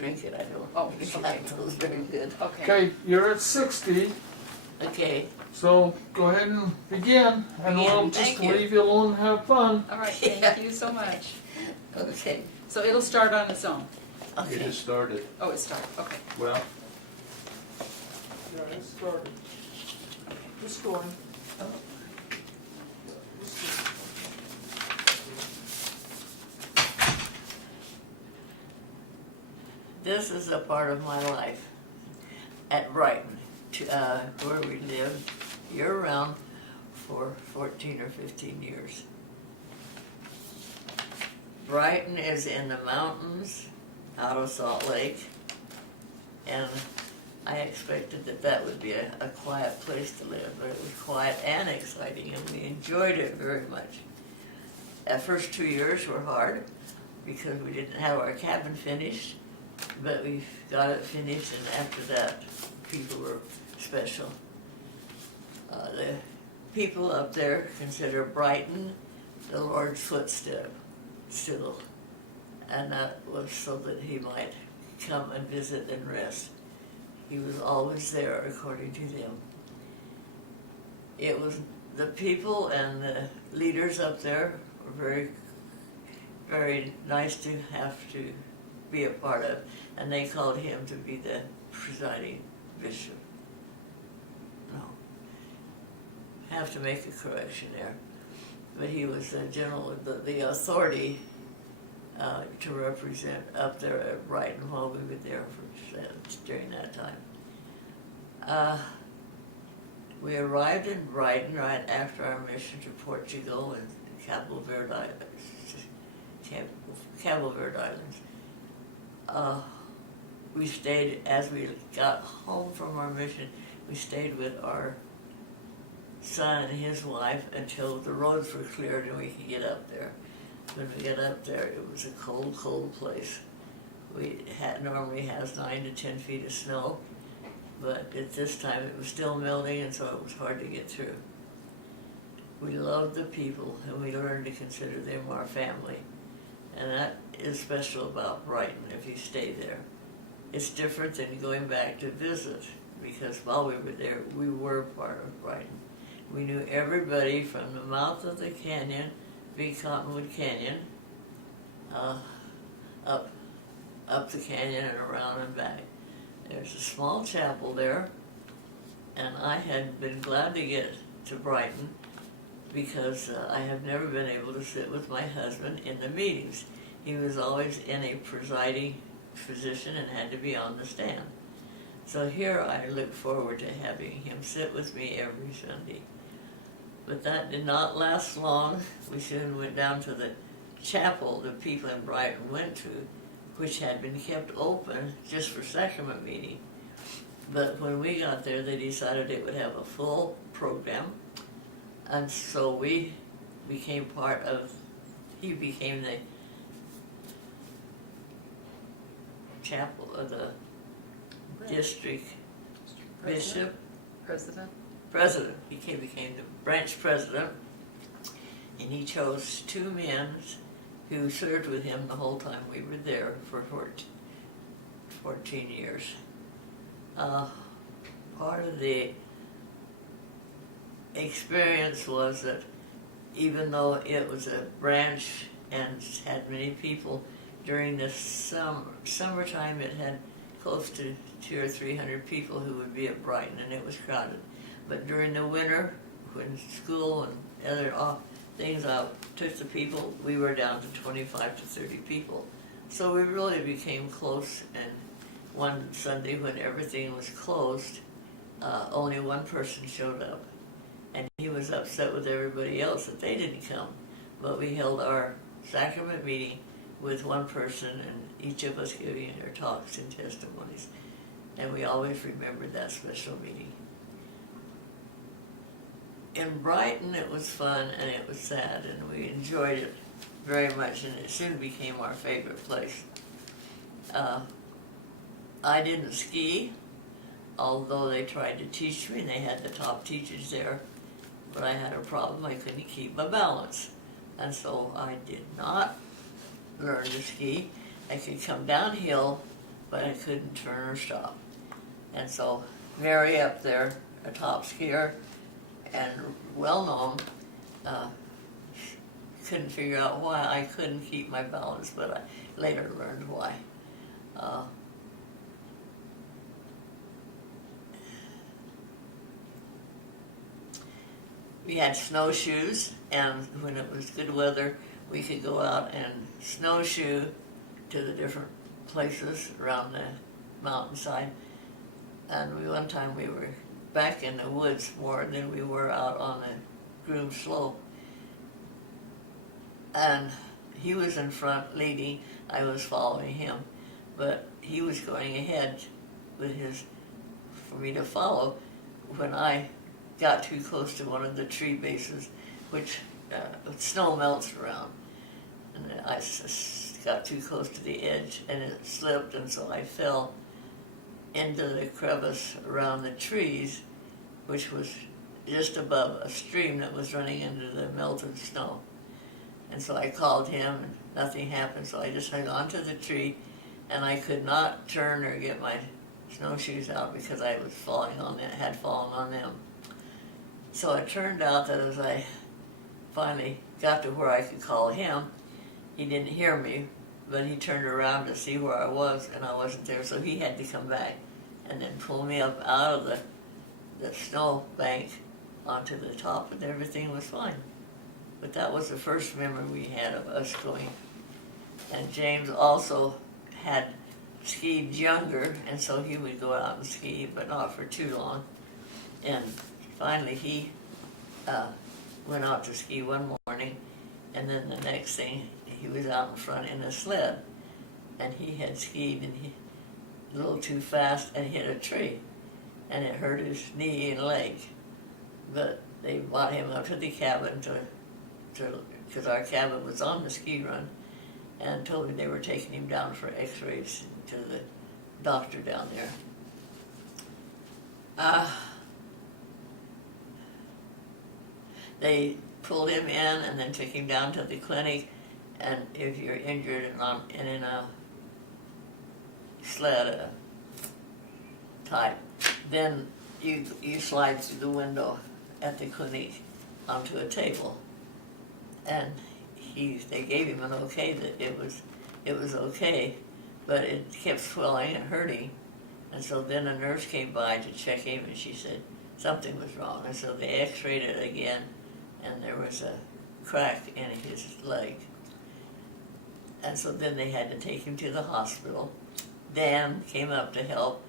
drink it, I don't. Oh, It's okay. lactose very good. Okay. Okay, you're at 60, Okay, so go ahead and begin, and Begin. we'll just Thank you. leave you alone and have fun. All right, thank you so much. okay, So it'll start on its own. It okay. has started. Oh, it started, okay. Well, Yeah, it started. It's going. This is a part of my life at Brighton, where we lived year-round for 14 or 15 years. Brighton is in the mountains out of Salt Lake, and I expected that that would be a quiet place to live, but it was quiet and exciting, and we enjoyed it very much. The first 2 years were hard because we didn't have our cabin finished, but we got it finished, and after that, people were special. The people up there consider Brighton the Lord's footstep still, and that was so that he might come and visit and rest. He was always there, according to them. It was the people and the leaders up there were very, very nice to have to be a part of, and they called him to be the presiding bishop. No, have to make a correction there, but he was the general, the authority to represent up there at Brighton while we were there during that time. We arrived in Brighton right after our mission to Portugal and Cabo Verde Islands. We stayed, as we got home from our mission, we stayed with our son and his wife until the roads were cleared and we could get up there. When we got up there, it was a cold, cold place. Normally has 9 to 10 feet of snow, but at this time it was still melting, and so it was hard to get through. We loved the people, and we learned to consider them our family. And that is special about Brighton if you stay there. It's different than going back to visit, because while we were there, we were part of Brighton. We knew everybody from the mouth of the canyon, Big Cottonwood Canyon, up the canyon and around and back. There's a small chapel there, and I had been glad to get to Brighton because I have never been able to sit with my husband in the meetings. He was always in a presiding position and had to be on the stand. So here I look forward to having him sit with me every Sunday. But that did not last long. We soon went down to the chapel the people in Brighton went to, which had been kept open just for sacrament meeting. But when we got there, they decided it would have a full program. And so we became he became the chapel of the district bishop. President. He became the branch president, and he chose 2 men who served with him the whole time we were there for 14 years. Part of the experience was that even though it was a branch and had many people, during the summertime it had close to 200 or 300 people who would be at Brighton, and it was crowded. But during the winter, when school and other things took the people, we were down to 25 to 30 people. So we really became close, and one Sunday when everything was closed, only one person showed up. And he was upset with everybody else that they didn't come. But we held our sacrament meeting with one person, and each of us giving our talks and testimonies. And we always remembered that special meeting. In Brighton, it was fun and it was sad, and we enjoyed it very much, and it soon became our favorite place. I didn't ski, although they tried to teach me, and they had the top teachers there, but I had a problem. I couldn't keep my balance, and so I did not learn to ski. I could come downhill, but I couldn't turn or stop. And so Mary up there, a top skier and well known, couldn't figure out why I couldn't keep my balance, but I later learned why. We had snowshoes, and when it was good weather, we could go out and snowshoe to the different places around the mountainside. And one time we were back in the woods more than we were out on the groomed slope. And he was in front leading, I was following him, but he was going ahead with his, for me to follow. When I got too close to one of the tree bases, which snow melts around, and I got too close to the edge and it slipped, and so I fell into the crevice around the trees, which was just above a stream that was running into the melted snow. And so I called him and nothing happened, so I just hung onto the tree, and I could not turn or get my snowshoes out because I was falling on them, had fallen on them. So it turned out that as I finally got to where I could call him, he didn't hear me, but he turned around to see where I was, and I wasn't there, so he had to come back and then pull me up out of the snow bank onto the top, and everything was fine. But that was the first memory we had of us going. And James also had skied younger, and so he would go out and ski, but not for too long. And finally he went out to ski one morning, and then the next thing he was out in front in a sled, and he had skied and he a little too fast and hit a tree, and it hurt his knee and leg. But they brought him up to the cabin because our cabin was on the ski run, and told me they were taking him down for x-rays to the doctor down there. They pulled him in and then took him down to the clinic, and if you're injured and in a sled type, then you slide through the window at the clinic onto a table. And they gave him an okay that it was okay, but it kept swelling and hurting. And so then a nurse came by to check him, and she said something was wrong. And so they x-rayed it again, and there was a crack in his leg. And so then they had to take him to the hospital. Dan came up to help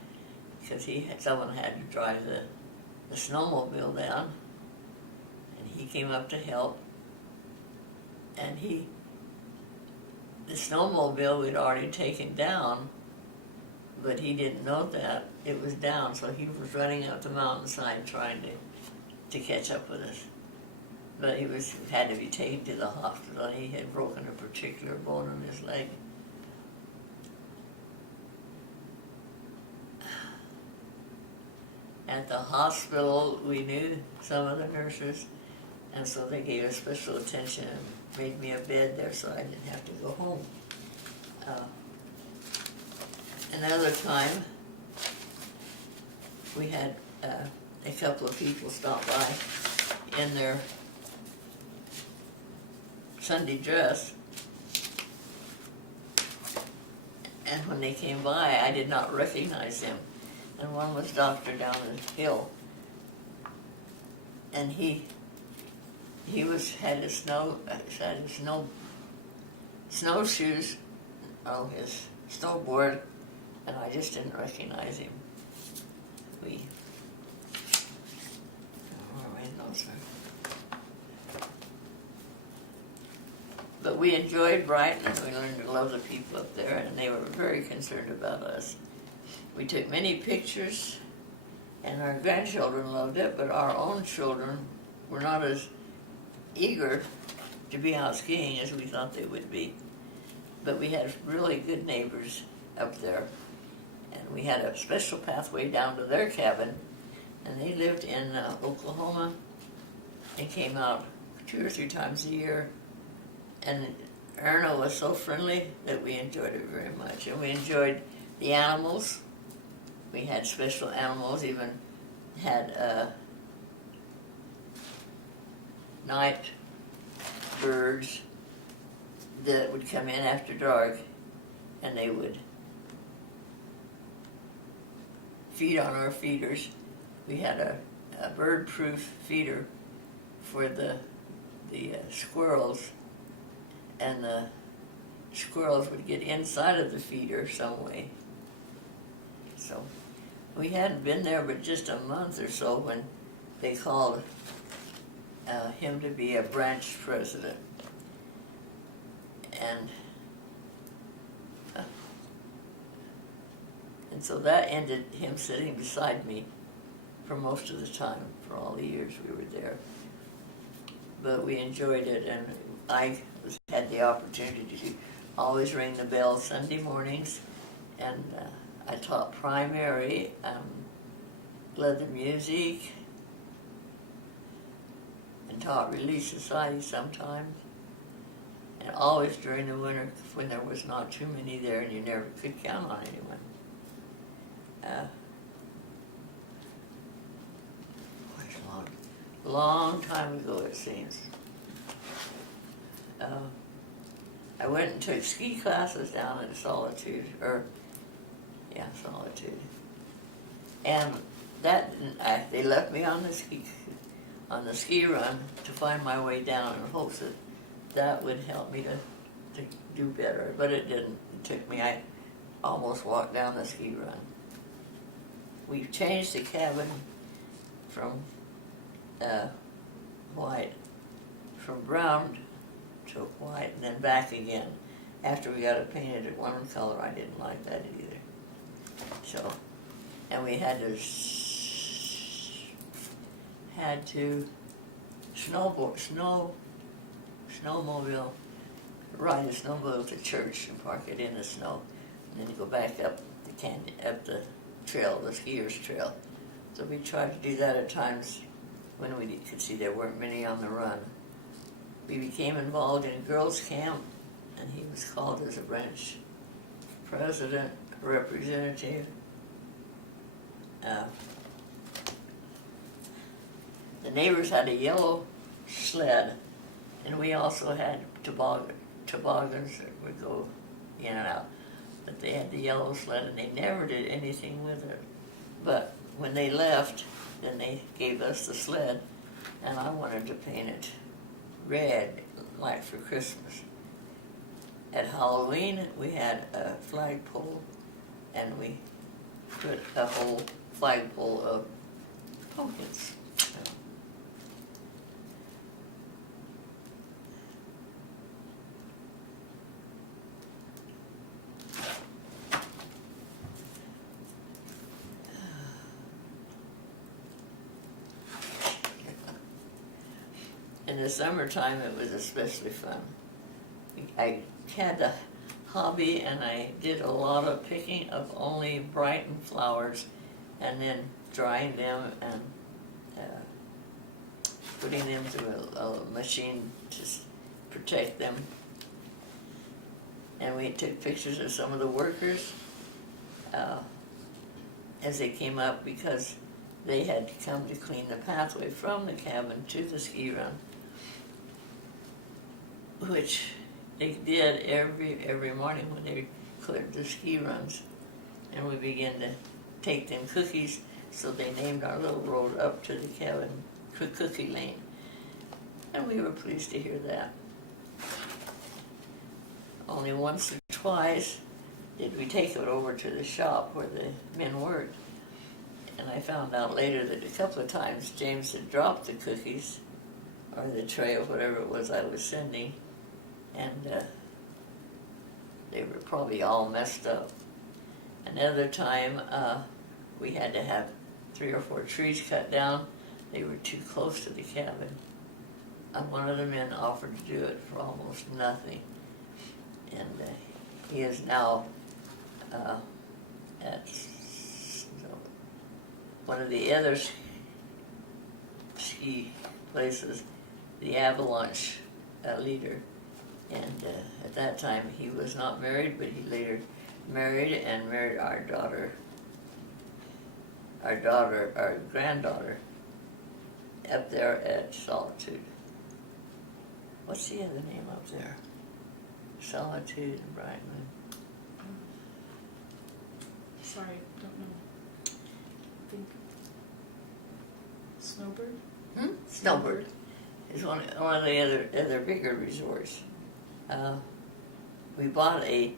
because someone had to drive the snowmobile down, and he came up to help. And the snowmobile we'd already taken down, but he didn't know that it was down, so he was running up the mountainside trying to catch up with us. But he had to be taken to the hospital, and he had broken a particular bone in his leg. At the hospital, we knew some of the nurses, and so they gave us special attention and made me a bed there so I didn't have to go home. Another time, we had a couple of people stop by in their Sunday dress, and when they came by, I did not recognize them. And one was Dr. down the hill, and he had his snowshoes, his snowboard, and I just didn't recognize him. Where are my notes? But we enjoyed Brighton, and we learned to love the people up there, and they were very concerned about us. We took many pictures, and our grandchildren loved it, but our own children were not as eager to be out skiing as we thought they would be. But we had really good neighbors up there, and we had a special pathway down to their cabin, and they lived in Oklahoma and came out 2 or 3 times a year. And Erna was so friendly that we enjoyed it very much, and we enjoyed the animals. We had special animals, even had night birds that would come in after dark, and they would feed on our feeders. We had a bird-proof feeder for the squirrels, and the squirrels would get inside of the feeder some way. So we hadn't been there but just a month or so when they called him to be a branch president. And so that ended him sitting beside me for most of the time, for all the years we were there. But we enjoyed it, and I had the opportunity to always ring the bell Sunday mornings, and I taught primary, led the music, and taught Relief Society sometimes. And always during the winter when there was not too many there and you never could count on anyone. Quite a long time ago it seems. I went and took ski classes down at Solitude, Solitude. And that, they left me on the ski run to find my way down in hopes that that would help me to do better, but it didn't. It took me, I almost walked down the ski run. We changed the cabin from white, from brown to white, and then back again. After we got it painted at one color, I didn't like that either. So, and we had to snowmobile, ride a snowmobile to church and park it in the snow, and then go back up the trail, the skiers' trail. So we tried to do that at times when we could see there weren't many on the run. We became involved in girls' camp, and he was called as a branch president, representative. The neighbors had a yellow sled, and we also had toboggans that would go in and out. But they had the yellow sled, and they never did anything with it. But when they left, then they gave us the sled, and I wanted to paint it red, like for Christmas. At Halloween, we had a flagpole, and we put a whole flagpole of pumpkins. In the summertime, it was especially fun. I had a hobby, and I did a lot of picking of only Brighton flowers, and then drying them and putting them through a machine to protect them. And we took pictures of some of the workers as they came up, because they had come to clean the pathway from the cabin to the ski run, which they did every morning when they cleared the ski runs. And we began to take them cookies, so they named our little road up to the cabin Cookie Lane. And we were pleased to hear that. Only once or twice did we take it over to the shop where the men worked. And I found out later that a couple of times James had dropped the cookies, or the tray or whatever it was I was sending, and they were probably all messed up. Another time, we had to have 3 or 4 trees cut down. They were too close to the cabin. And one of the men offered to do it for almost nothing. And he is now at one of the other ski places, the Avalanche leader. And at that time he was not married, but he later married our granddaughter up there at Solitude. What's the other name up there? Solitude and Brightman. Sorry, don't know. I think Snowbird? Snowbird is one of the other bigger resorts. We bought a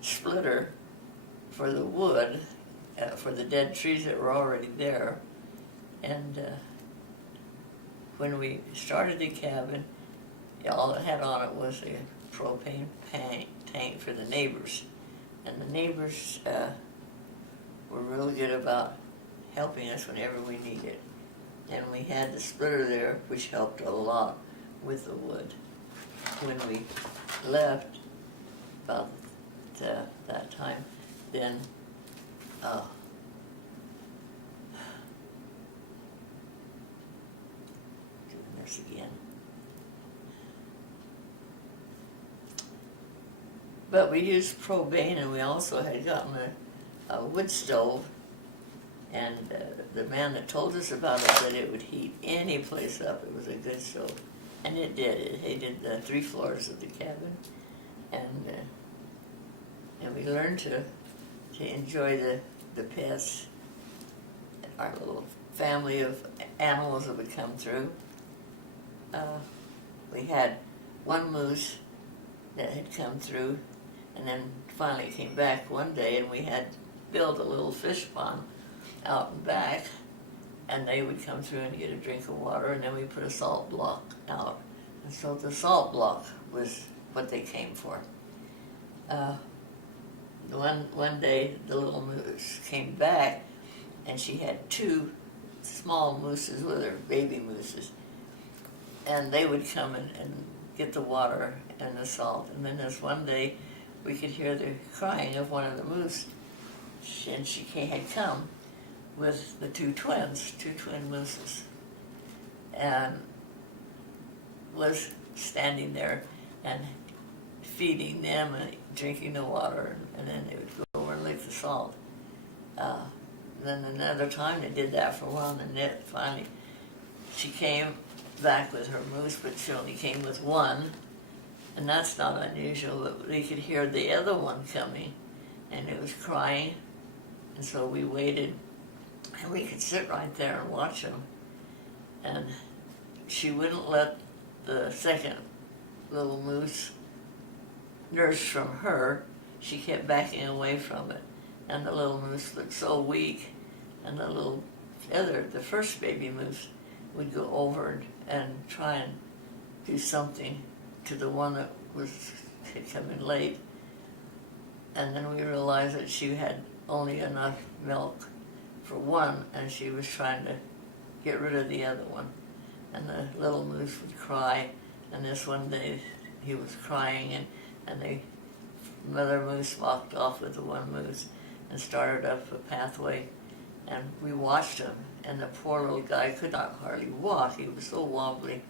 splitter for the wood, for the dead trees that were already there, and when we started the cabin, all it had on it was a propane tank for the neighbors, and the neighbors were real good about helping us whenever we needed. And we had the splitter there, which helped a lot with the wood. When we left, about that time, then doing this again. But we used propane, and we also had gotten a wood stove, and the man that told us about it said it would heat any place up. It was a good stove, and it did. It heated the 3 floors of the cabin, and we learned to enjoy the pets, our little family of animals that would come through. We had one moose that had come through, and then finally came back one day, and we had built a little fish pond out and back, and they would come through and get a drink of water, and then we put a salt block out. And so the salt block was what they came for. One day the little moose came back, and she had 2 small mooses with her, baby mooses, and they would come and get the water and the salt. And then this one day we could hear the crying of one of the moose, and she had come with the 2 twin mooses, and was standing there and feeding them and drinking the water, and then they would go over and lick the salt. Then another time they did that for a while, and then finally she came back with her moose, but she only came with one, and that's not unusual, but we could hear the other one coming, and it was crying, and so we waited, and we could sit right there and watch them, and she wouldn't let the second little moose nurse from her. She kept backing away from it, and the little moose looked so weak, and the first baby moose would go over and try and do something to the one that had come in late, and then we realized that she had only enough milk for one, and she was trying to get rid of the other one, and the little moose would cry, and this one day he was crying, and the mother moose walked off with the one moose and started up a pathway, and we watched him, and the poor little guy could not hardly walk. He was so wobbly,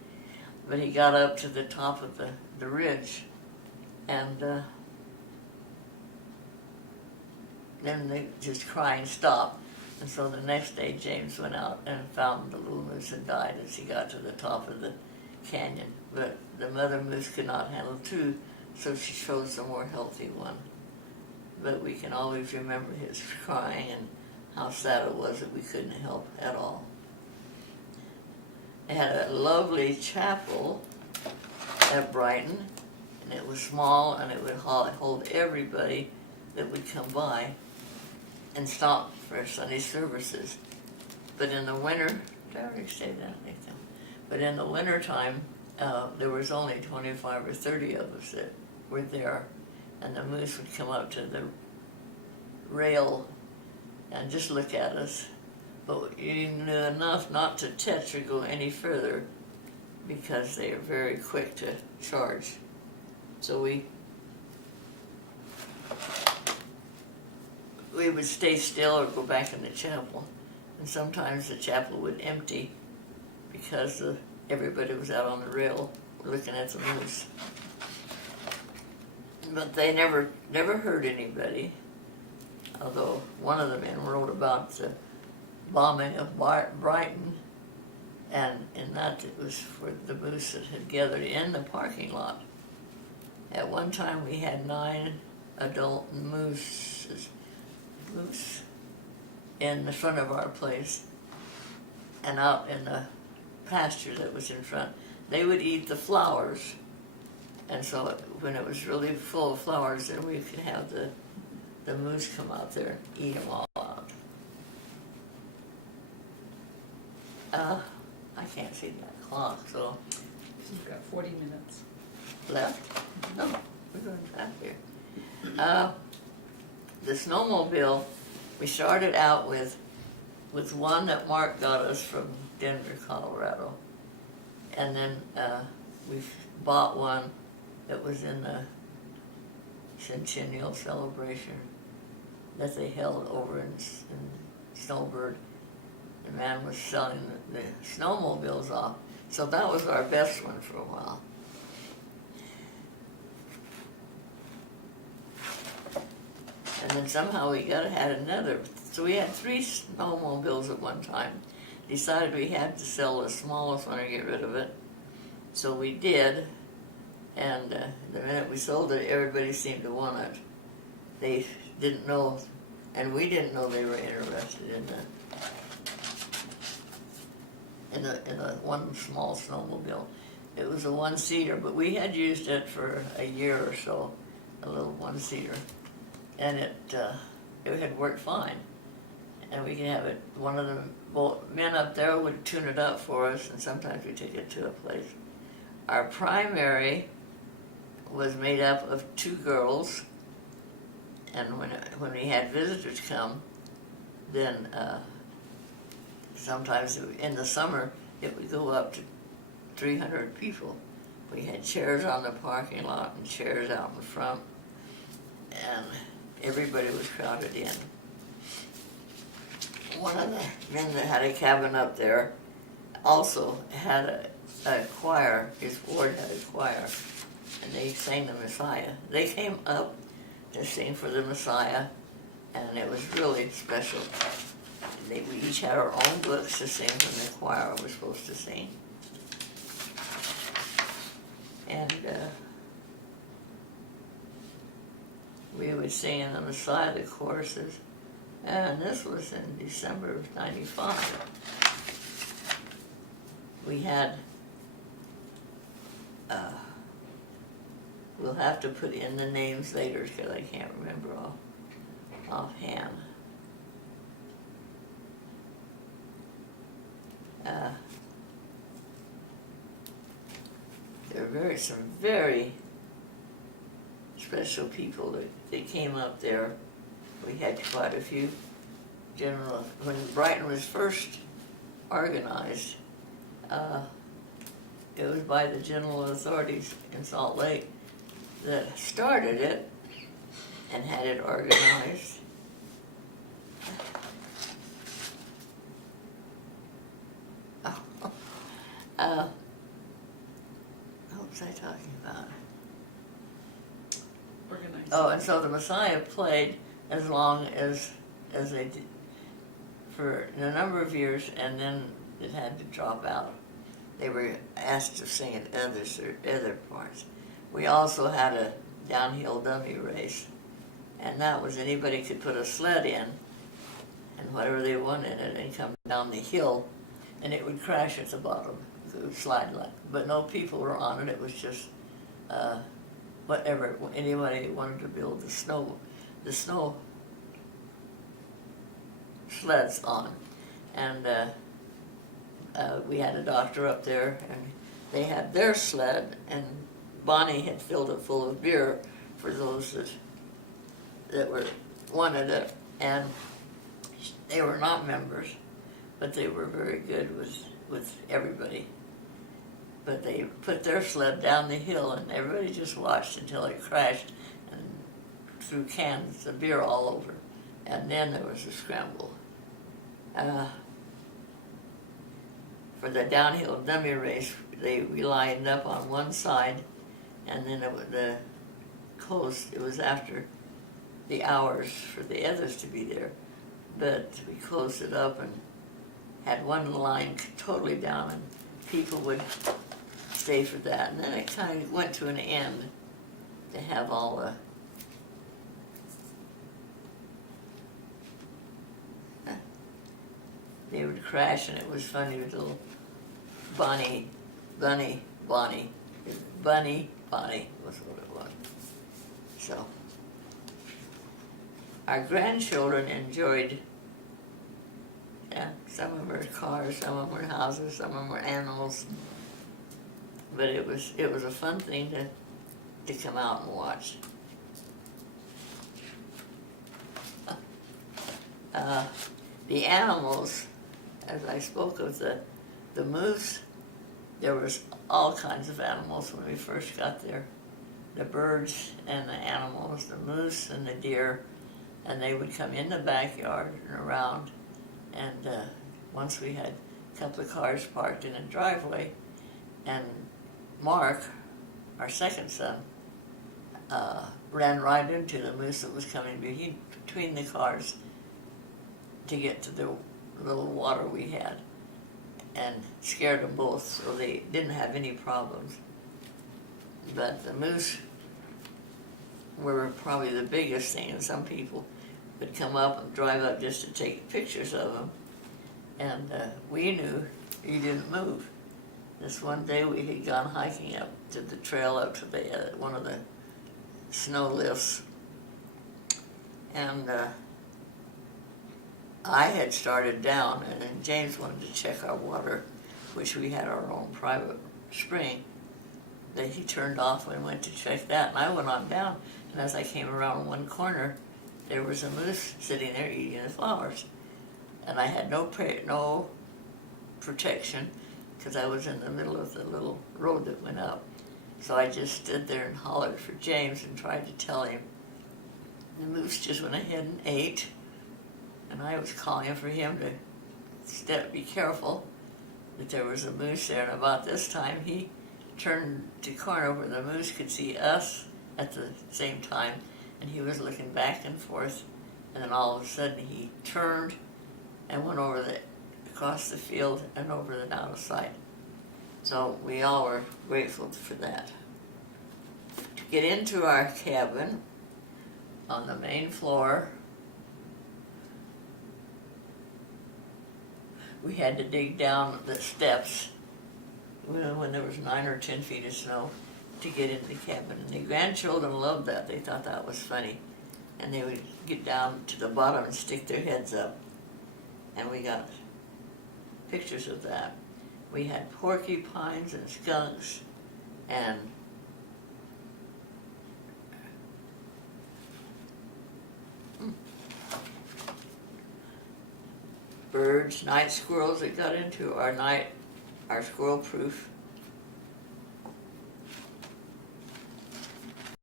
but he got up to the top of the ridge, and then they just crying stopped. And so the next day James went out and found the little moose had died as he got to the top of the canyon, but the mother moose could not handle 2, so she chose a more healthy one. But we can always remember his crying and how sad it was that we couldn't help at all. They had a lovely chapel at Brighton, and it was small, and it would hold everybody that would come by and stop for Sunday services. But in the winter, did I already say that? I think so. But in the winter time, there was only 25 or 30 of us that were there, and the moose would come up to the rail and just look at us. But you knew enough not to touch or go any further because they are very quick to charge. So we would stay still or go back in the chapel. And sometimes the chapel would empty because everybody was out on the rail looking at the moose. but they never hurt anybody. Although one of the men wrote about the bombing of Brighton, and in that it was for the moose that had gathered in the parking lot. At one time we had 9 adult moose in the front of our place, and out in the pasture that was in front. They would eat the flowers, and so when it was really full of flowers, then we could have the moose come out there and eat them all out. I can't see that clock, so You've got 40 minutes. left? No, we're going back here. The snowmobile, we started out with one that Mark got us from Denver, Colorado. And then we bought one that was in the centennial celebration that they held over in Snowbird. The man was selling the snowmobiles off. So that was our best one for a while. And then somehow we had another. So we had 3 snowmobiles at one time. Decided we had to sell the smallest one or get rid of it. So we did. And the minute we sold it, everybody seemed to want it. They didn't know, and we didn't know they were interested in the one small snowmobile. It was a 1-seater, but we had used it for a year or so, a little 1-seater, and it had worked fine. And we could have it. One of the men up there would tune it up for us, and sometimes we take it to a place. Our primary was made up of 2 girls, and when we had visitors come, then sometimes in the summer it would go up to 300 people. We had chairs on the parking lot and chairs out in front, and everybody was crowded in. One of the men that had a cabin up there also had a choir. His ward had a choir, and they sang the Messiah. They came up to sing for the Messiah, and it was really special. We each had our own books to sing when the choir was supposed to sing. And we would sing in the Messiah, the choruses. And this was in December of '95. We had, we'll have to put in the names later because I can't remember offhand. There were some very special people that came up there. We had quite a few. When Brighton was first organized, it was by the general authorities in Salt Lake that started it and had it organized. What was I talking about? Organized. Oh, and so the Messiah played as long as they did for a number of years, and then it had to drop out. They were asked to sing at other parts. We also had a downhill dummy race, and that was anybody could put a sled in and whatever they wanted it and come down the hill, and it would crash at the bottom. It would slide like, but no people were on it. It was just whatever anybody wanted to build the snow sleds on. And we had a doctor up there, and they had their sled, and Bonnie had filled it full of beer for those that wanted it, and they were not members, but they were very good with everybody. But they put their sled down the hill, and everybody just watched until it crashed and threw cans of beer all over. And then there was a scramble. For the downhill dummy race, we lined up on one side, and then closed, it was after the hours for the others to be there, but we closed it up and had one line totally down, and people would stay for that. And then it kind of went to an end to have all the they would crash, and it was funny with little Bunny was what it was. So our grandchildren enjoyed, yeah, some of them were cars, some of them were houses, some of them were animals, but it was a fun thing to come out and watch. The animals, as I spoke of the moose, there was all kinds of animals when we first got there. The birds and the animals, the moose and the deer, and they would come in the backyard and around. And once we had a couple of cars parked in a driveway, and Mark, our second son, ran right into the moose that was coming between the cars to get to the little water we had, and scared them both, so they didn't have any problems. But the moose were probably the biggest thing, and some people would come up and drive up just to take pictures of them, and we knew he didn't move. This one day we had gone hiking up to the trail up to the one of the snow lifts, and I had started down, and then James wanted to check our water, which we had our own private spring that he turned off and went to check that. And I went on down, and as I came around one corner, there was a moose sitting there eating the flowers. And I had no protection, because I was in the middle of the little road that went up. So I just stood there and hollered for James and tried to tell him. The moose just went ahead and ate. And I was calling for him to be careful, that there was a moose there. And about this time, he turned to corner where the moose could see us at the same time, and he was looking back and forth. And then all of a sudden, he turned and went across the field and over and out of sight. So we all were grateful for that. To get into our cabin on the main floor, we had to dig down the steps when there was 9 or 10 feet of snow to get into the cabin. And the grandchildren loved that. They thought that was funny. And they would get down to the bottom and stick their heads up. And we got pictures of that. We had porcupines and skunks and birds, night squirrels that got into our squirrel-proof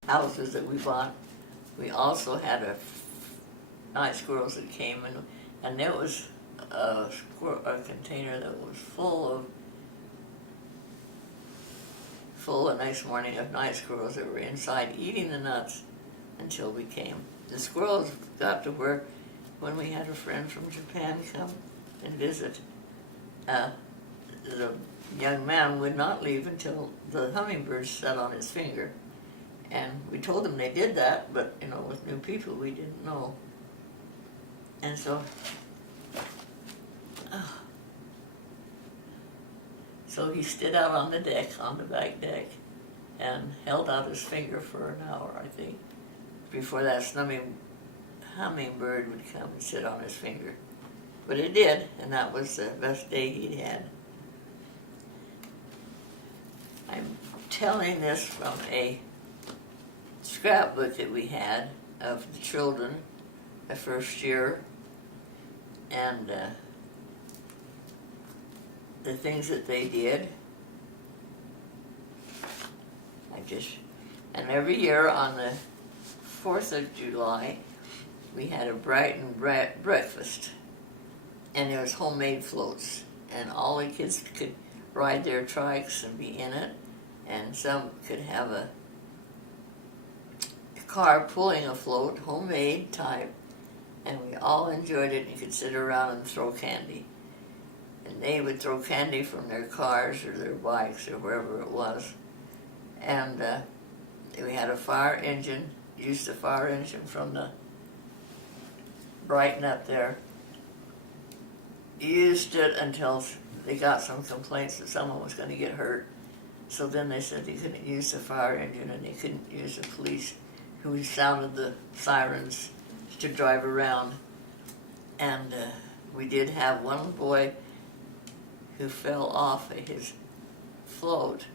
houses that we bought. We also had night squirrels that came in, and there was a container that was full the next morning of night squirrels that were inside eating the nuts until we came. The squirrels got to where, when we had a friend from Japan come and visit, the young man would not leave until the hummingbirds sat on his finger. And we told him they did that, but with new people we didn't know. And so he stood out on the deck, on the back deck, and held out his finger for an hour, I think, before that hummingbird would come and sit on his finger. But it did, and that was the best day he'd had. I'm telling this from a scrapbook that we had of the children the first year, and the things that they did. And every year on the 4th of July, we had a Brighton breakfast, and there was homemade floats, and all the kids could ride their trikes and be in it, and some could have car pulling a float, homemade type, and we all enjoyed it. You could sit around and throw candy. And they would throw candy from their cars or their bikes or wherever it was. And we had a fire engine, used the fire engine from the Brighton up there. Used it until they got some complaints that someone was going to get hurt. So then they said they couldn't use the fire engine and they couldn't use the police who sounded the sirens to drive around. And we did have one boy who fell off of his float,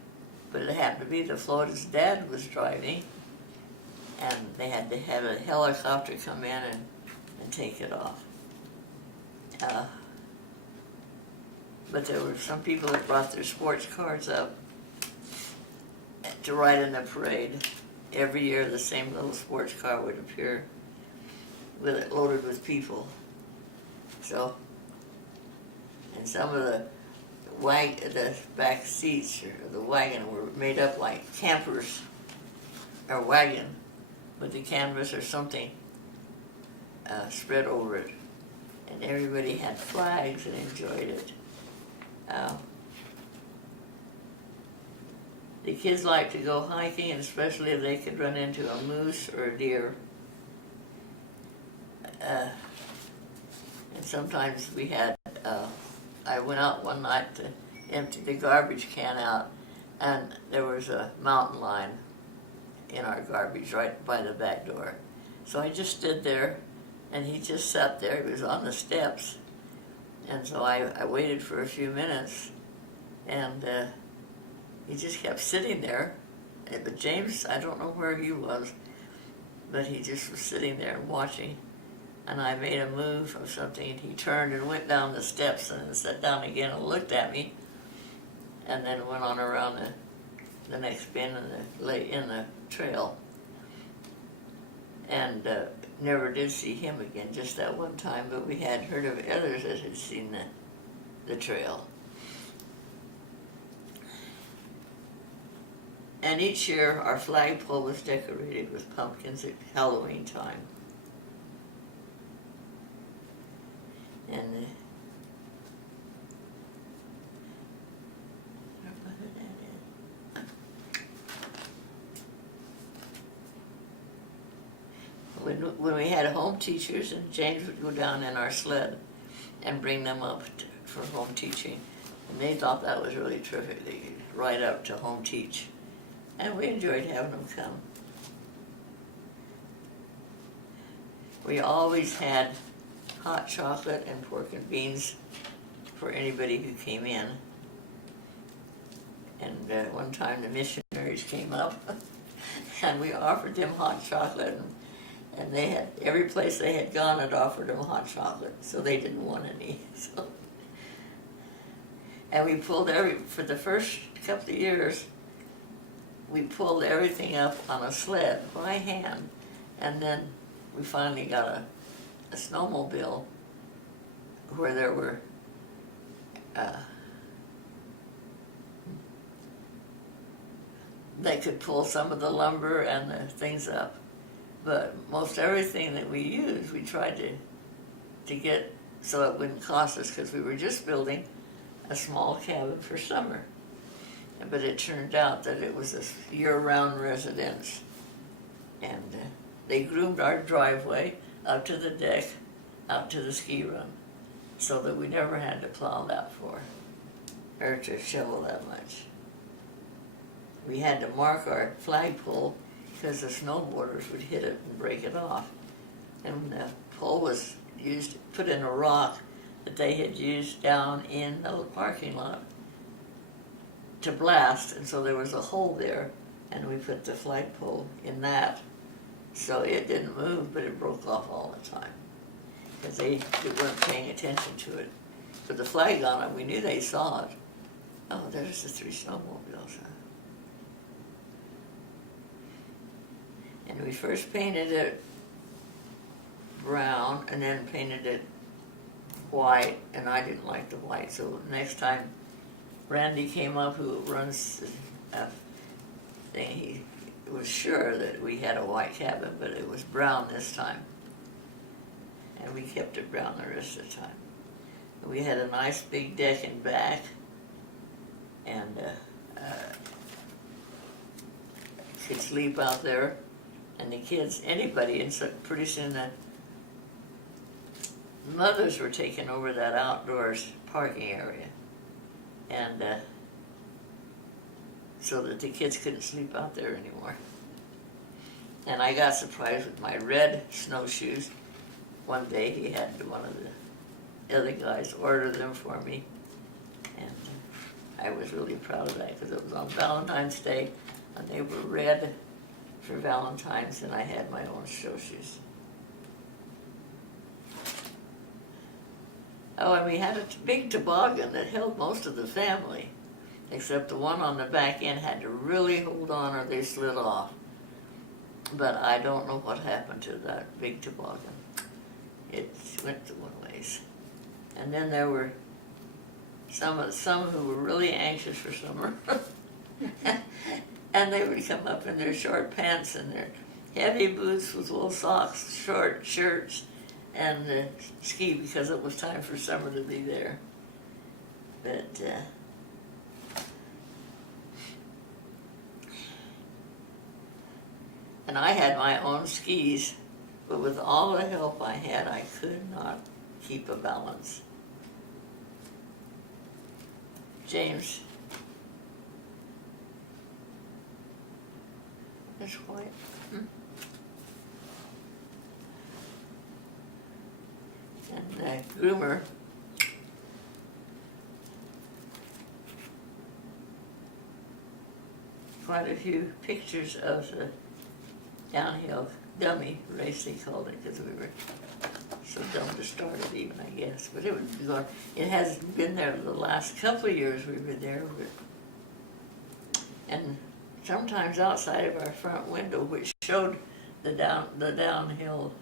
but it happened to be the float his dad was driving, and they had to have a helicopter come in and take it off. But there were some people that brought their sports cars up to ride in the parade. Every year the same little sports car would appear with it loaded with people. So, and some of the back seats or the wagon were made up like campers or wagon with the canvas or something spread over it. And everybody had flags and enjoyed it. The kids liked to go hiking, and especially if they could run into a moose or a deer. And sometimes we had, I went out one night to empty the garbage can out, and there was a mountain lion in our garbage right by the back door. So I just stood there, and he just sat there. He was on the steps. And so I waited for a few minutes, and he just kept sitting there. But James, I don't know where he was, but he just was sitting there watching. And I made a move of something, and he turned and went down the steps and then sat down again and looked at me, and then went on around the next bend in the trail. And never did see him again, just that one time, but we had heard of others that had seen the trail. And each year our flagpole was decorated with pumpkins at Halloween time. And when we had home teachers, and James would go down in our sled and bring them up for home teaching. And they thought that was really terrific. They could ride up to home teach. And we enjoyed having them come. We always had hot chocolate and pork and beans for anybody who came in. And one time the missionaries came up and we offered them hot chocolate, and they had, every place they had gone had offered them hot chocolate, so they didn't want any. So. And we pulled for the first couple of years, we pulled everything up on a sled by hand, and then we finally got a snowmobile where there were they could pull some of the lumber and the things up. But most everything that we used, we tried to get so it wouldn't cost us, because we were just building a small cabin for summer. But it turned out that it was a year-round residence. And they groomed our driveway up to the deck, out to the ski run, so that we never had to plow that far, or to shovel that much. We had to mark our flagpole because the snowboarders would hit it and break it off. And the pole was put in a rock that they had used down in the parking lot to blast, and so there was a hole there, and we put the flagpole in that. So it didn't move, but it broke off all the time because they weren't paying attention to it. But the flag on it, we knew they saw it. Oh, there's the 3 snowmobiles, huh? And we first painted it brown and then painted it white, and I didn't like the white, so next time Randy came up, who runs the thing, was sure that we had a white cabin, but it was brown this time. And we kept it brown the rest of the time. We had a nice big deck in back, and could sleep out there. And the kids, anybody, and so pretty soon the mothers were taking over that outdoors parking area. And so that the kids couldn't sleep out there anymore. And I got surprised with my red snowshoes. One day he had one of the other guys order them for me. And I was really proud of that because it was on Valentine's Day and they were red for Valentine's and I had my own snowshoes. Oh, and we had a big toboggan that held most of the family, except the one on the back end had to really hold on or they slid off. But I don't know what happened to that big toboggan. It went to one ways. And then there were some who were really anxious for summer. And they would come up in their short pants and their heavy boots with little socks, short shirts, and ski because it was time for summer to be there. But and I had my own skis, but with all the help I had, I could not keep a balance. James, that's white. And groomer quite a few pictures of the downhill dummy race, they called it, because we were so dumb to start it even, I guess. But it was going. It hasn't been there the last couple of years we were there. And sometimes outside of our front window, which showed the downhill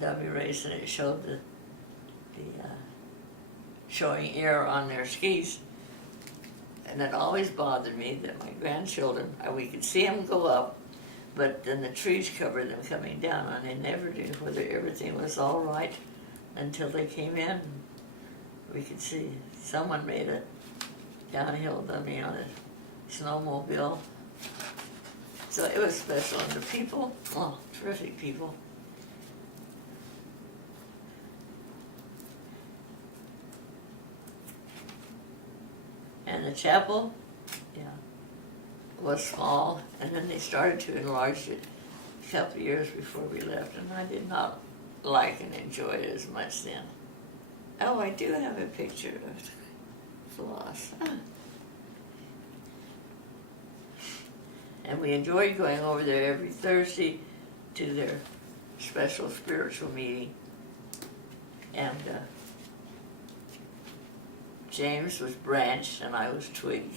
dummy race, and it showed the showing air on their skis. And it always bothered me that my grandchildren, we could see them go up, but then the trees covered them coming down, and they never knew whether everything was all right until they came in. We could see someone made a downhill dummy on a snowmobile. So it was special, and the people, oh, terrific people. And the chapel, yeah, was small, and then they started to enlarge it a couple of years before we left, and I did not like and enjoy it as much then. Oh, I do have a picture of Floss. And we enjoyed going over there every Thursday to their special spiritual meeting. And James was Branch and I was Twig.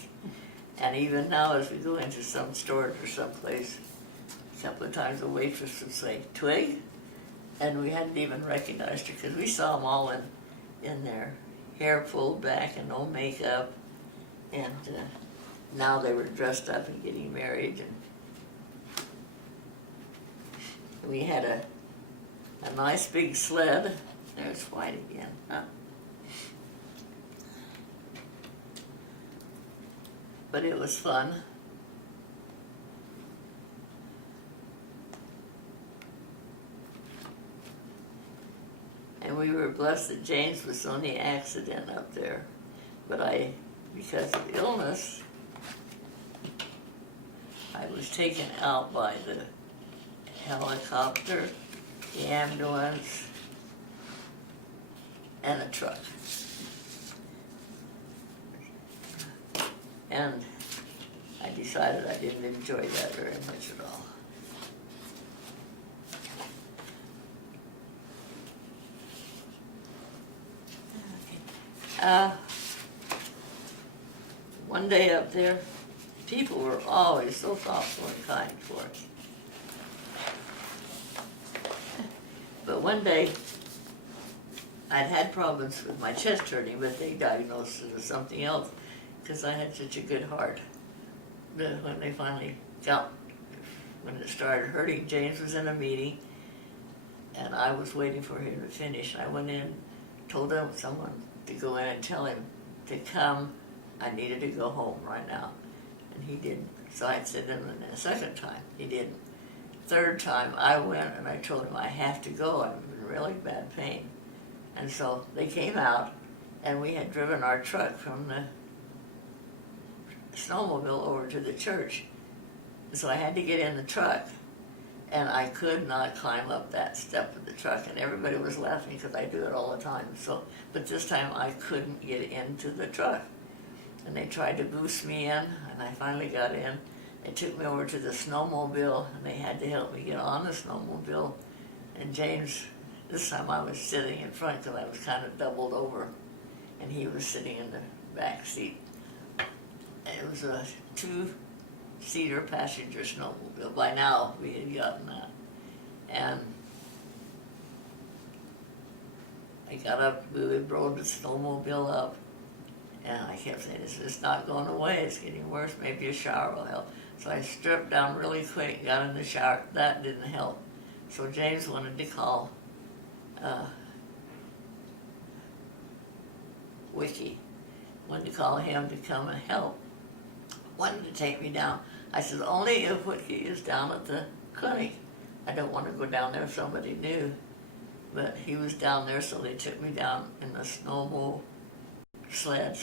And even now as we go into some store or someplace, a couple of times a waitress would say, Twig? And we hadn't even recognized her because we saw them all in their hair pulled back and no makeup. And now they were dressed up and getting married. And we had a nice big sled. There's White again, huh? But it was fun. And we were blessed that James was the only accident up there. But because of illness, I was taken out by the helicopter, the ambulance, and a truck. And I decided I didn't enjoy that very much at all. One day up there, people were always so thoughtful and kind for us. But one day, I'd had problems with my chest hurting, but they diagnosed it as something else because I had such a good heart. But when they finally when it started hurting, James was in a meeting, and I was waiting for him to finish. I went in, told someone to go in and tell him to come. I needed to go home right now, and he didn't. So I said him a second time. He didn't. Third time, I went and I told him I have to go. I'm in really bad pain. And so they came out, and we had driven our truck from the snowmobile over to the church. So I had to get in the truck, and I could not climb up that step of the truck, and everybody was laughing because I do it all the time. So, but this time I couldn't get into the truck, and they tried to boost me in, and I finally got in. They took me over to the snowmobile, and they had to help me get on the snowmobile. And James, this time I was sitting in front because I was kind of doubled over, and he was sitting in the back seat. It was a two-seater passenger snowmobile. By now, we had gotten that. And I got up, we rode the snowmobile up, and I kept saying, it's not going away, it's getting worse, maybe a shower will help. So I stripped down really quick, got in the shower. That didn't help. So James wanted to call Wiki. Wanted to call him to come and help. Wanted to take me down. I said, only if Wiki is down at the clinic. I don't want to go down there if somebody knew. But he was down there, so they took me down in the snowmobile sled,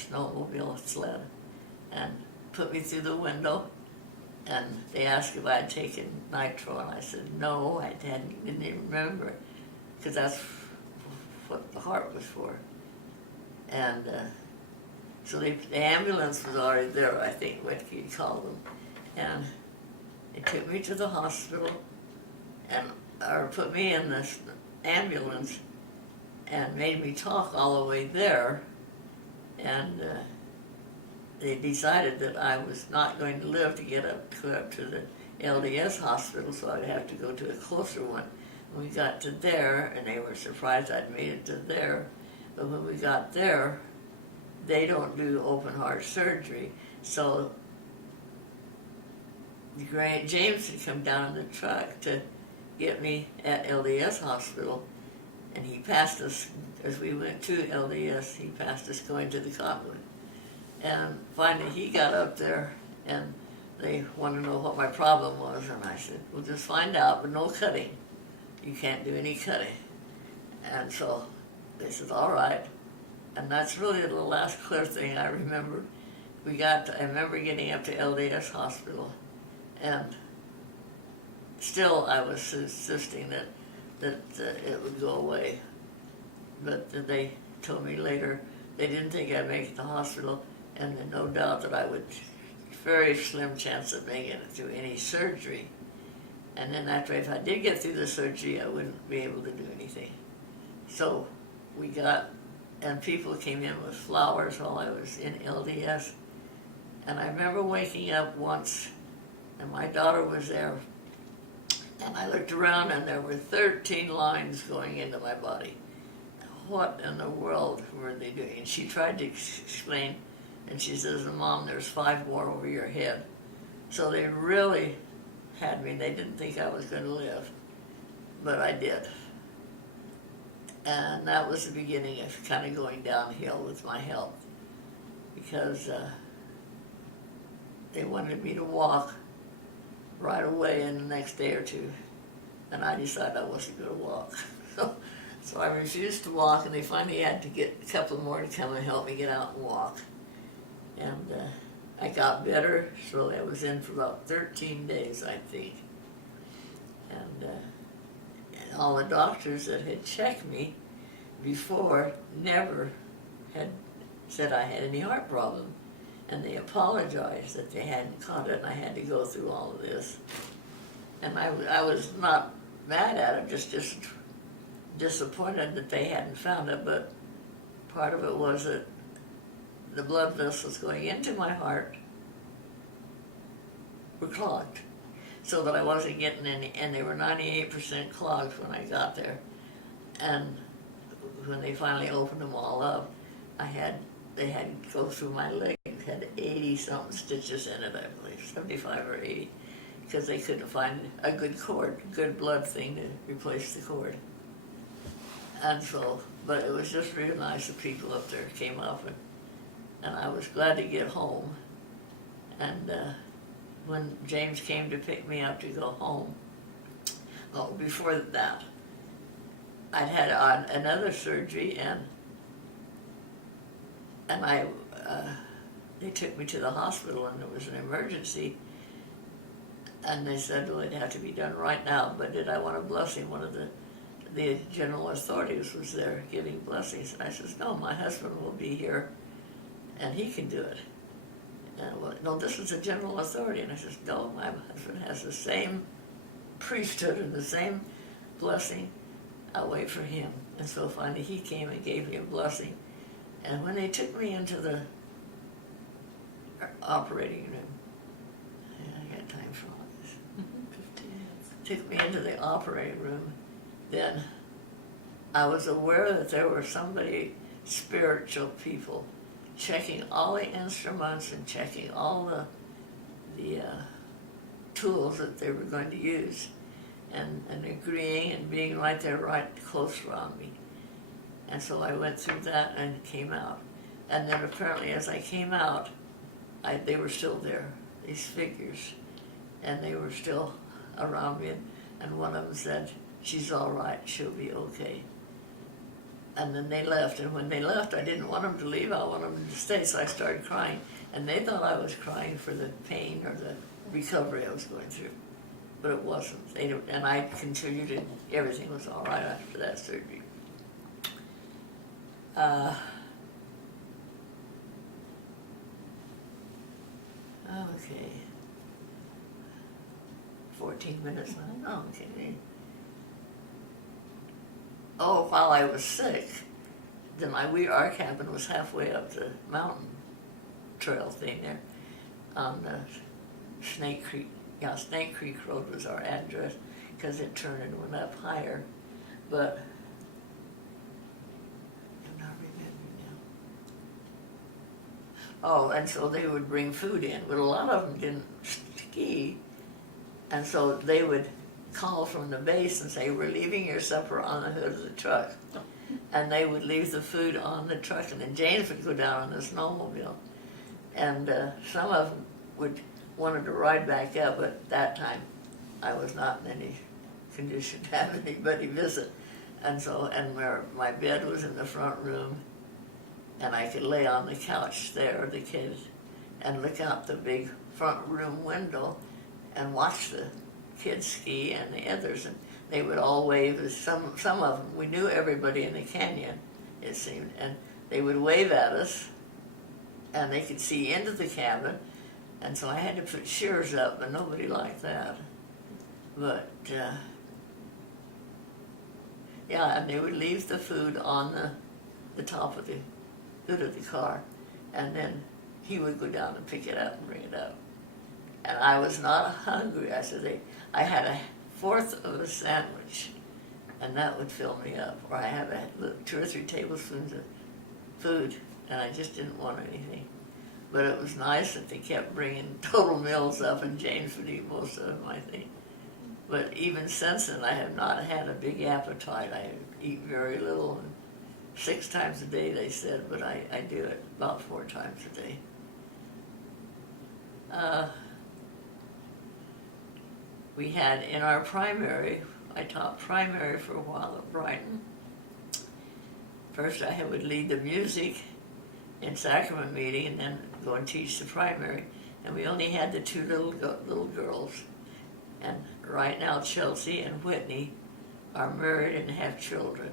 and put me through the window. And they asked if I had taken nitro, and I said no, I didn't even remember, because that's what the heart was for. And so the ambulance was already there, I think, what you call them, and they took me to the hospital, or put me in this ambulance, and made me talk all the way there, and they decided that I was not going to live to get up to the LDS hospital, so I'd have to go to a closer one. We got to there, and they were surprised I'd made it to there. But when we got there, they don't do open heart surgery. So James had come down in the truck to get me at LDS hospital, and he passed us, as we went to LDS, he passed us going to the convent. And finally he got up there, and they wanted to know what my problem was, and I said, we'll just find out, but no cutting. You can't do any cutting. And so they said, all right. And that's really the last clear thing I remember. I remember getting up to LDS hospital, and still I was insisting that it would go away. But they told me later they didn't think I'd make it to the hospital, and no doubt that I would, very slim chance of making it through any surgery. And then after, if I did get through the surgery, I wouldn't be able to do anything. So we got, and people came in with flowers while I was in LDS. And I remember waking up once, and my daughter was there, and I looked around, and there were 13 lines going into my body. What in the world were they doing? And she tried to explain, and she says, Mom, there's 5 more over your head. So they really had me. They didn't think I was going to live, but I did. And that was the beginning of kind of going downhill with my health, because they wanted me to walk right away in the next day or two, and I decided I wasn't going to walk. So I refused to walk, and they finally had to get a couple more to come and help me get out and walk. And I got better, so I was in for about 13 days, I think. And all the doctors that had checked me before never had said I had any heart problem. And they apologized that they hadn't caught it, and I had to go through all of this. And I was not mad at it, just disappointed that they hadn't found it, but part of it was that the blood vessels going into my heart were clogged, so that I wasn't getting any, and they were 98% clogged when I got there. And when they finally opened them all up, they had to go through my leg. It had 80-something stitches in it, I believe, 75 or 80. because they couldn't find a good cord, good blood thing to replace the cord. And so, but it was just real nice. The people up there came up, and I was glad to get home. And when James came to pick me up to go home, well, before that, I'd had another surgery, and they took me to the hospital, and it was an emergency. And they said, well, it'd have to be done right now, but did I want a blessing? One of the general authorities was there giving blessings, and I says, no, my husband will be here, and he can do it. And well, no, this is a general authority, and I says, no, my husband has the same priesthood and the same blessing. I'll wait for him. And so finally he came and gave me a blessing. And when they took me into the operating room, I got time for all this. 15 minutes. Took me into the operating room, then I was aware that there were somebody, spiritual people, checking all the instruments and checking all the tools that they were going to use, and agreeing and being right there, right close around me. And so I went through that and came out. And then apparently as I came out, they were still there, these figures, and they were still around me. And one of them said, she's all right, she'll be okay. And then they left, and when they left, I didn't want them to leave, I wanted them to stay, so I started crying. And they thought I was crying for the pain or the recovery I was going through, but it wasn't. They didn't, and I continued, and everything was all right after that surgery. Okay. 14 minutes now. Oh, okay. Oh, while I was sick, then our cabin was halfway up the mountain trail thing there on the Snake Creek. Yeah, Snake Creek Road was our address because it turned and went up higher. But I'm not remembering now. Oh, and so they would bring food in, but a lot of them didn't ski, and so they would call from the base and say, we're leaving your supper on the hood of the truck. And they would leave the food on the truck, and then James would go down on the snowmobile. And some of them wanted to ride back up, but at that time I was not in any condition to have anybody visit. And so, my bed was in the front room, and I could lay on the couch there, the kids, and look out the big front room window and watch the kids ski and the others, and they would all wave. Some of them, we knew everybody in the canyon, it seemed, and they would wave at us, and they could see into the cabin, and so I had to put shears up, but nobody liked that. But yeah, and they would leave the food on the top of the hood of the car, and then he would go down and pick it up and bring it up. And I was not hungry. I had a fourth of a sandwich, and that would fill me up. Or I had 2 or 3 tablespoons of food, and I just didn't want anything. But it was nice that they kept bringing total meals up, and James would eat most of them, I think. But even since then, I have not had a big appetite. I eat very little, and 6 times a day, they said, but I do it about 4 times a day. We had in our primary, I taught primary for a while at Brighton. First I would lead the music in sacrament meeting and then go and teach the primary. And we only had the 2 little girls. And right now Chelsea and Whitney are married and have children.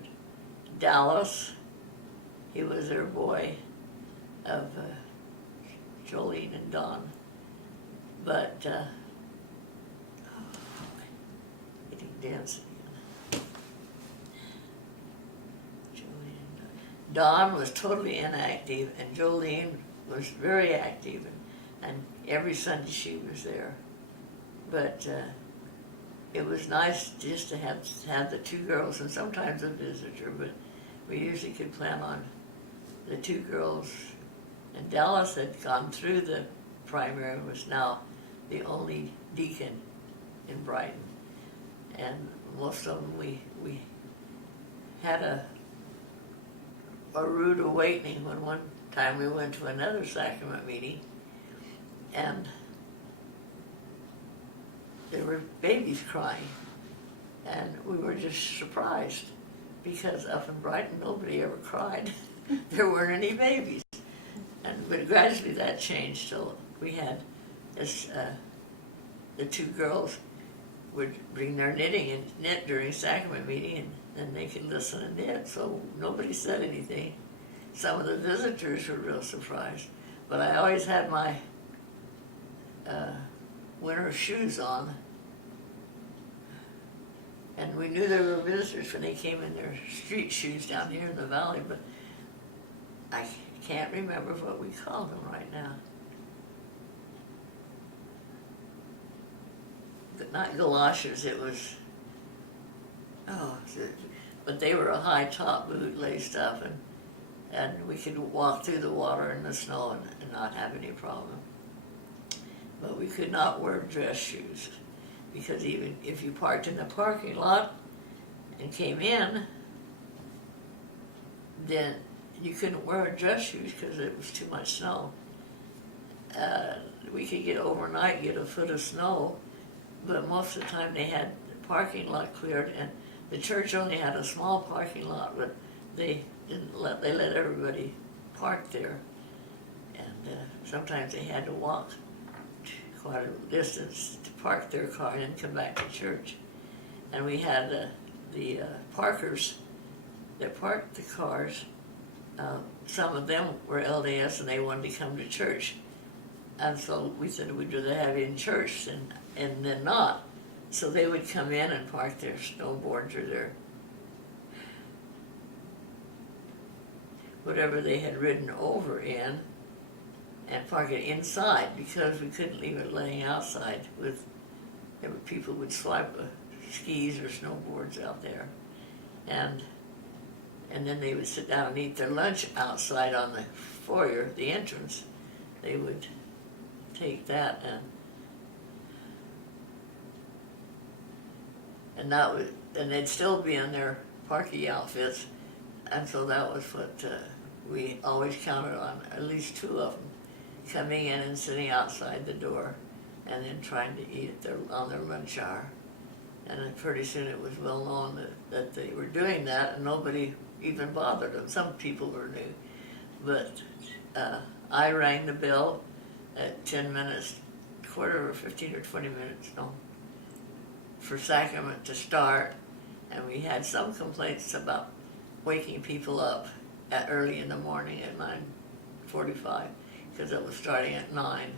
Dallas, he was their boy of Jolene and Don. But dancing again. Dawn was totally inactive, and Jolene was very active, and every Sunday she was there. But it was nice just to have the 2 girls, and sometimes a visitor, but we usually could plan on the 2 girls. And Dallas had gone through the primary and was now the only deacon in Brighton. And most of them we had a rude awakening when one time we went to another sacrament meeting, and there were babies crying, and we were just surprised because up in Brighton nobody ever cried. There weren't any babies, but gradually that changed. So we had this, the two girls would bring their knitting and knit during sacrament meeting, and then they could listen and knit. So nobody said anything. Some of the visitors were real surprised, but I always had my winter shoes on, and we knew there were visitors when they came in their street shoes down here in the valley, but I can't remember what we called them right now. But not galoshes, it was, but they were a high top boot laced up, and we could walk through the water and the snow and not have any problem. But we could not wear dress shoes, because even if you parked in the parking lot and came in, then you couldn't wear dress shoes because it was too much snow. We could get a foot of snow, but most of the time they had the parking lot cleared, and the church only had a small parking lot, but they let everybody park there, and sometimes they had to walk quite a distance to park their car and then come back to church. And we had the parkers that parked the cars. Some of them were LDS and they wanted to come to church, and so we said we'd rather have you in church and then not. So they would come in and park their snowboards or their whatever they had ridden over in, and park it inside, because we couldn't leave it laying outside. People would swipe skis or snowboards out there, and then they would sit down and eat their lunch outside on the foyer, the entrance. They would take that and they'd still be in their parky outfits, and so that was what we always counted on, at least two of them coming in and sitting outside the door and then trying to eat on their lunch hour. And then pretty soon it was well known that they were doing that, and nobody even bothered them. Some people were new, but I rang the bell at 10 minutes, quarter or 15 or 20 minutes, for sacrament to start, and we had some complaints about waking people up early in the morning at 9:45, because it was starting at 9,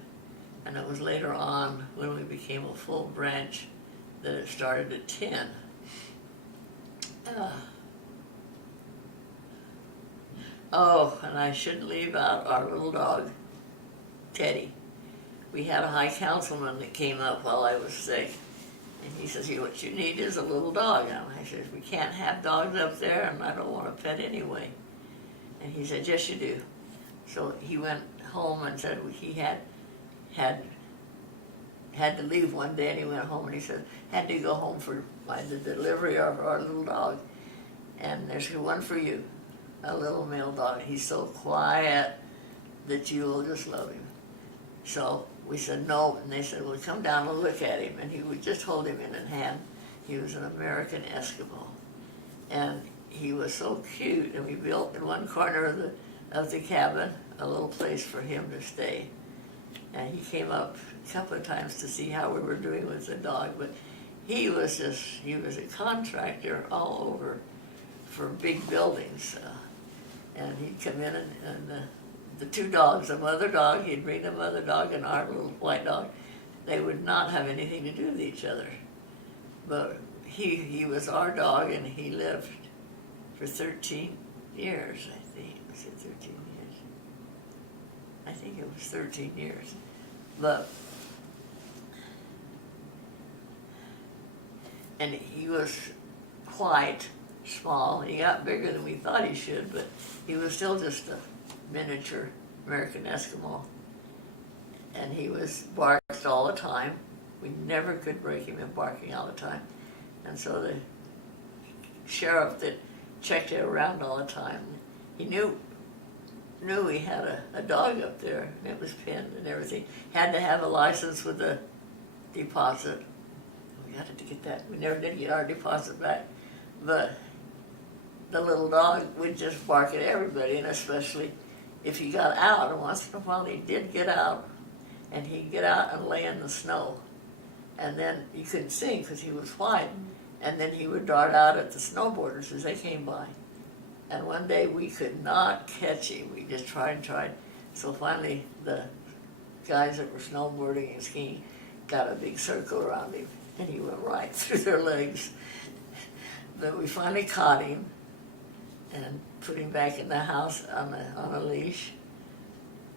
and it was later on when we became a full branch that it started at 10. And I shouldn't leave out our little dog, Teddy. We had a high councilman that came up while I was sick, and he says, what you need is a little dog. And I said, we can't have dogs up there, and I don't want a pet anyway. And he said, yes, you do. So he went home and said he had to leave one day, and he went home and he said, had to go home for the delivery of our little dog. And there's one for you, a little male dog. He's so quiet that you will just love him. So we said no, and they said, well, come down and look at him. And he would just hold him in hand. He was an American Eskimo. And he was so cute, and we built in one corner of the cabin a little place for him to stay. And he came up a couple of times to see how we were doing with the dog, but he was a contractor all over for big buildings. And he'd come in and the two dogs, the mother dog, he'd bring the mother dog and our little white dog. They would not have anything to do with each other. But he was our dog, and he lived for 13 years, I think. Was it 13 years? I think it was 13 years. And he was quite small. He got bigger than we thought he should, but he was still just a miniature American Eskimo. And he was barked all the time, We never could break him in barking all the time. And so the sheriff that checked it around all the time, he knew he had a dog up there, and it was pinned and everything. Had to have a license with a deposit. We had to get that. We never did get our deposit back. But the little dog would just bark at everybody, and especially if he got out. And once in a while he did get out, and he'd get out and lay in the snow. And then he couldn't see because he was white. And then he would dart out at the snowboarders as they came by. And one day we could not catch him. We just tried and tried. So finally the guys that were snowboarding and skiing got a big circle around him, and he went right through their legs. But we finally caught him and put him back in the house on a leash.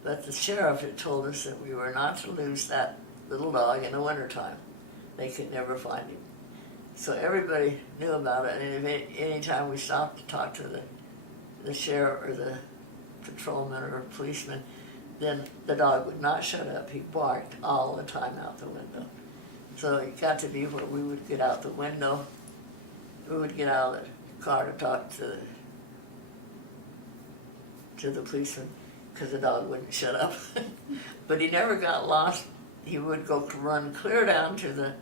But the sheriff had told us that we were not to lose that little dog in the wintertime. They could never find him. So everybody knew about it, and any time we stopped to talk to the sheriff or the patrolman or policeman, then the dog would not shut up. He barked all the time out the window. So it got to be where we would get out the window, we would get out of the car to talk to the policeman, because the dog wouldn't shut up. But he never got lost. He would go run clear down to the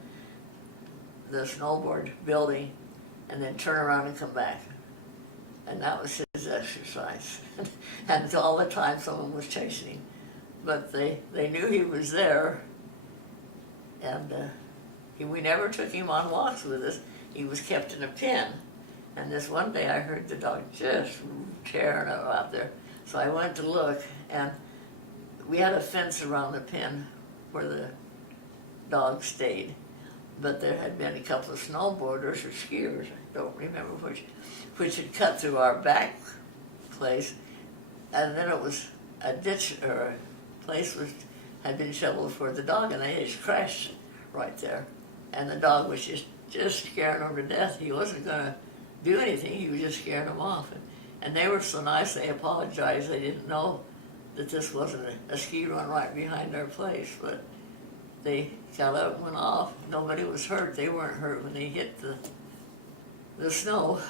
snowboard building and then turn around and come back. And that was his exercise. And all the time someone was chasing him. But they knew he was there, and we never took him on walks with us. He was kept in a pen. And this one day I heard the dog just tearing out there. So I went to look, and we had a fence around the pen where the dog stayed. But there had been a couple of snowboarders or skiers, I don't remember which had cut through our back place, and then it was a ditch or a place had been shoveled for the dog, and they just crashed right there. And the dog was just scaring them to death. He wasn't going to do anything, he was just scaring them off. And they were so nice, they apologized. They didn't know that this wasn't a ski run right behind our place, but they got up and went off. Nobody was hurt. They weren't hurt when they hit the snow.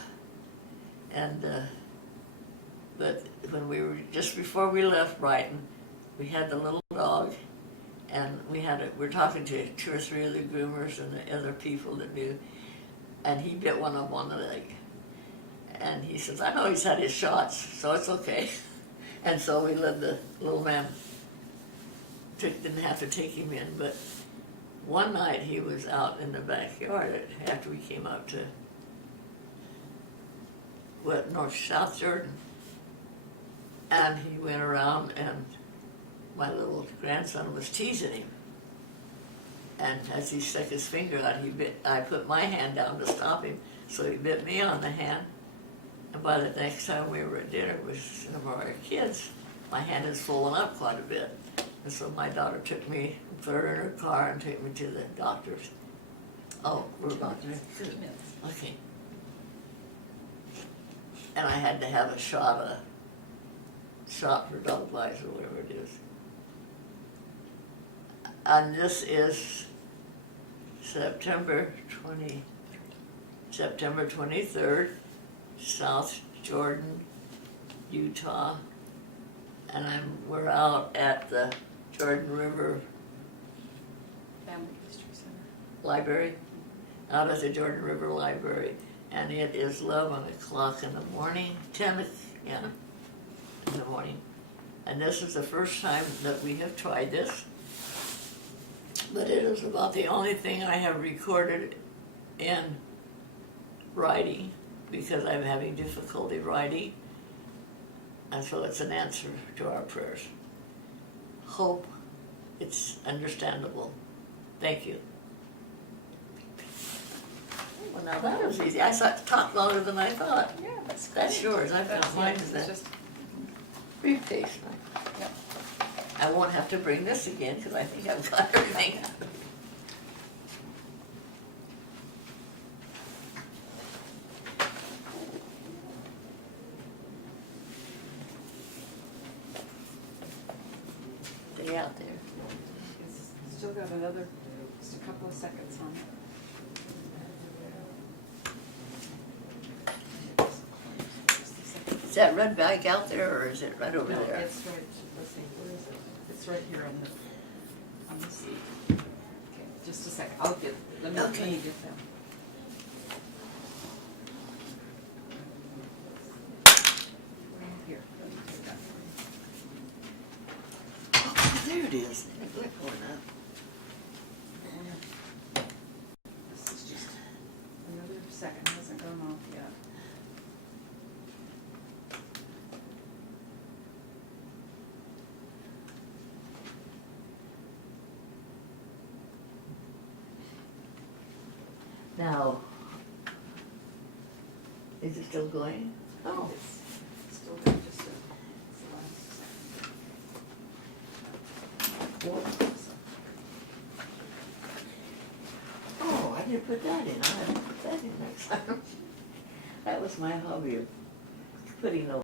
And but when we were just before we left Brighton, we had the little dog, and we're talking to 2 or 3 other groomers and the other people that knew, and he bit one of them on the leg. And he says, I know he's had his shots, so it's okay. And so we let the little man, didn't have to take him in, but one night he was out in the backyard after we came up to South Jordan, and he went around, and my little grandson was teasing him, and as he stuck his finger out, I put my hand down to stop him, so he bit me on the hand. And by the next time we were at dinner with some of our kids, my hand had swollen up quite a bit. And so my daughter took me, put her in her car, and took me to the doctors. Oh, we're about to. Okay. And I had to have a shot for dog lice or whatever it is. And this is September 23rd, South Jordan, Utah, and we're out at the Jordan River Family History Center. Library, out at the Jordan River Library, and it is 11 o'clock in the morning, 10 in the morning, and this is the first time that we have tried this, but it is about the only thing I have recorded in writing, because I'm having difficulty writing, and so it's an answer to our prayers. Hope it's understandable. Thank you. Well, now that was easy. I thought to talk longer than I thought. Yeah, that's That's great. yours. I found mine in It's the just, briefcase. yeah. I won't have to bring this again because I think I've got everything. Stay out there. It's still got another just a couple of seconds on it. Just a second. Is that red bag out there, or is it right over No, there? it's right, let's see, where is it? It's right here on the seat. Okay, just a second, let me Okay. get them. Here, let me take that for you. Oh, there it is. Look one up. This is just another second, hasn't gone off yet. Now, is it still going? Oh, It's still there, just a, it's the last well, second. oh, I didn't put that in. I have to put that in next time. That was my hobby of putting those